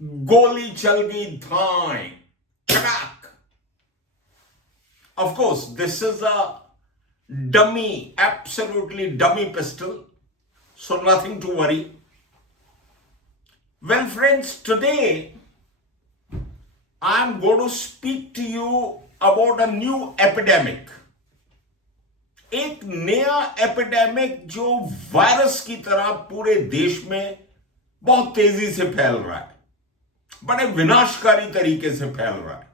गोली चल गई धाए ठड़ाक. Of course, this is a dummy, absolutely dummy pistol, so nothing to worry. Well, friends, today I'm going to speak to you about a new epidemic. एक नया epidemic जो virus की तरह पूरे देश में बहुत तेजी से फैल रहा है, बड़े विनाशकारी तरीके से फैल रहा है.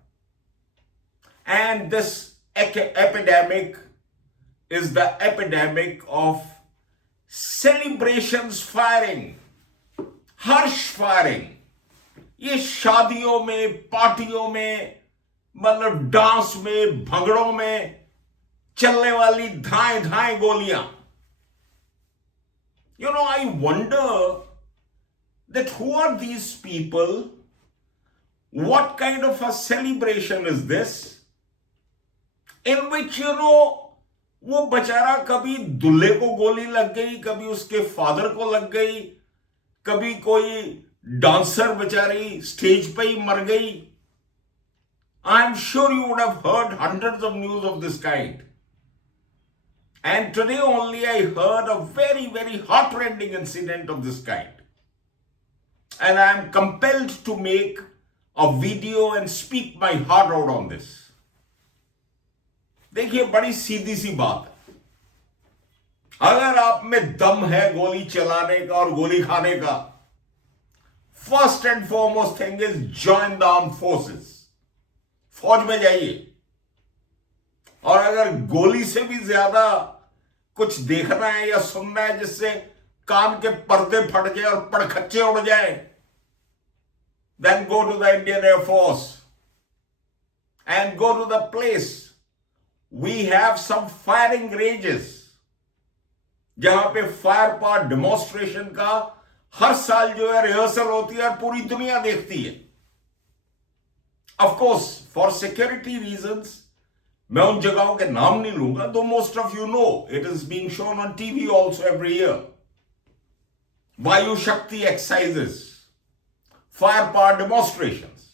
And this epidemic is the epidemic of celebrations firing, harsh firing. ये शादियों में, पार्टियों में, मतलब डांस में, भंगड़ों में चलने वाली धाए धाए गोलियां. You know, I wonder that who are these people? What kind of a celebration is this? In which, वो बेचारा कभी दूल्हे को गोली लग गई, कभी उसके फादर को लग गई, कभी कोई डांसर बेचारी स्टेज पे ही मर गई. I am sure you would have heard hundreds of news of this kind. And today only I heard a very, very heart-rending incident of this kind. And I am compelled to make a video and speak my heart out on this. देखिए, बड़ी सीधी सी बात है. अगर आप में दम है गोली चलाने का और गोली खाने का, first and foremost thing is join the armed forces. फौज में जाइए. और अगर गोली से भी ज्यादा कुछ देखना है या सुनना है जिससे कान के पर्दे फट जाए और पड़खच्चे उड़ जाए, then go to the Indian air force and go to the place. We have some firing ranges जहां पे फायर पावर डेमोन्स्ट्रेशन का हर साल जो है रिहर्सल होती है और पूरी दुनिया देखती है. Of course for security reasons मैं उन जगहों के नाम नहीं लूंगा, दो most of you know it is being shown on TV also every year. वायु शक्ति एक्सरसाइजेस, फायर पावर डेमोन्स्ट्रेशंस,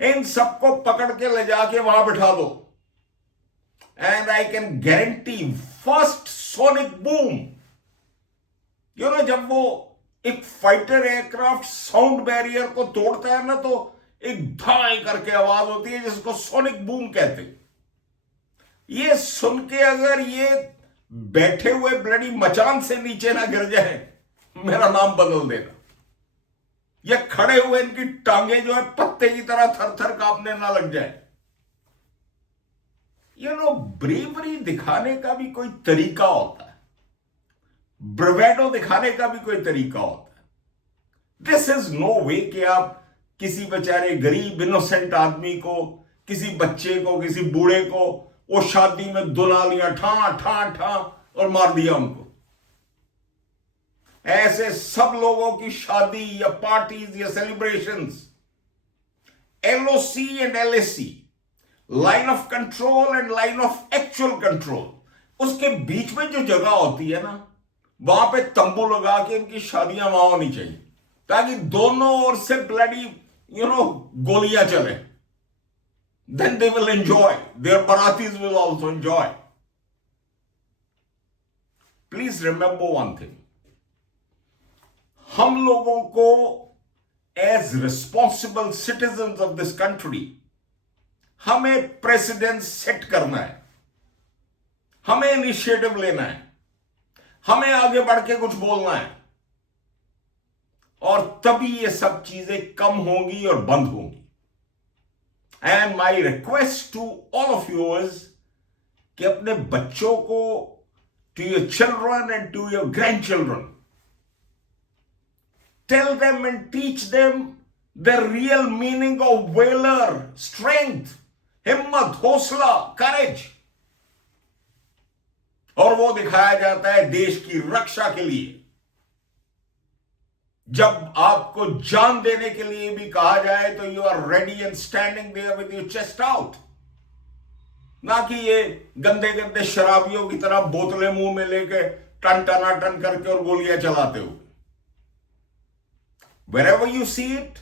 इन सबको पकड़ के ले जाके वहां बिठा दो. And I can guarantee first sonic boom. जब वो एक फाइटर एयरक्राफ्ट साउंड बैरियर को तोड़ता है ना, तो एक धाई करके आवाज होती है जिसको सोनिक बूम कहते हैं. ये सुन के अगर ये बैठे हुए ब्लडी मचान से नीचे ना गिर जाए, मेरा नाम बदल देना. ये खड़े हुए इनकी टांगे जो है पत्ते की तरह थर थर कांपने ना लग जाए. ब्रेवरी दिखाने का भी कोई तरीका होता है, ब्रवेडो दिखाने का भी कोई तरीका होता है. दिस इज नो वे कि आप किसी बेचारे गरीब इनोसेंट आदमी को, किसी बच्चे को, किसी बूढ़े को वो शादी में दुला लिया ठा ठा ठा और मार दिया उनको. ऐसे सब लोगों की शादी या पार्टीज या celebrations, LOC and LAC, line of control and line of actual control, उसके बीच में जो जगह होती है ना, वहां पे तंबू लगा के इनकी शादियां वहां होनी चाहिए ताकि दोनों ओर से ब्लडी गोलियां चले. Then they will enjoy, there बरातीज will also enjoy. Please remember one thing, हम लोगों को as responsible citizens of this country हमें प्रेसिडेंट सेट करना है, हमें इनिशिएटिव लेना है, हमें आगे बढ़ के कुछ बोलना है, और तभी ये सब चीजें कम होंगी और बंद होंगी. And my request to all of you is कि अपने बच्चों को, to your children and to your grandchildren, tell them and teach them the real meaning of valour, strength, हिम्मत, हौसला, करेज. और वो दिखाया जाता है देश की रक्षा के लिए. जब आपको जान देने के लिए भी कहा जाए तो you are ready and standing there with your chest out. ना कि ये गंदे गंदे शराबियों की तरह बोतलें मुंह में लेके टन टनाटन करके और गोलियां चलाते हुए. Wherever you see it,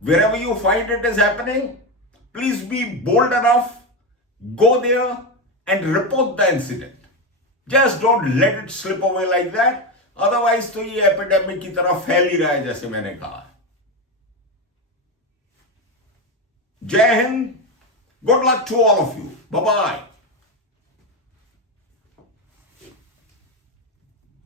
wherever you find it is happening, please be bold enough, go there and report the incident. Just don't let it slip away like that. Otherwise तो ये एपिडेमिक की तरह फैल ही रहा है, जैसे मैंने कहा. जय Hind. Good luck to all of you. Bye-bye.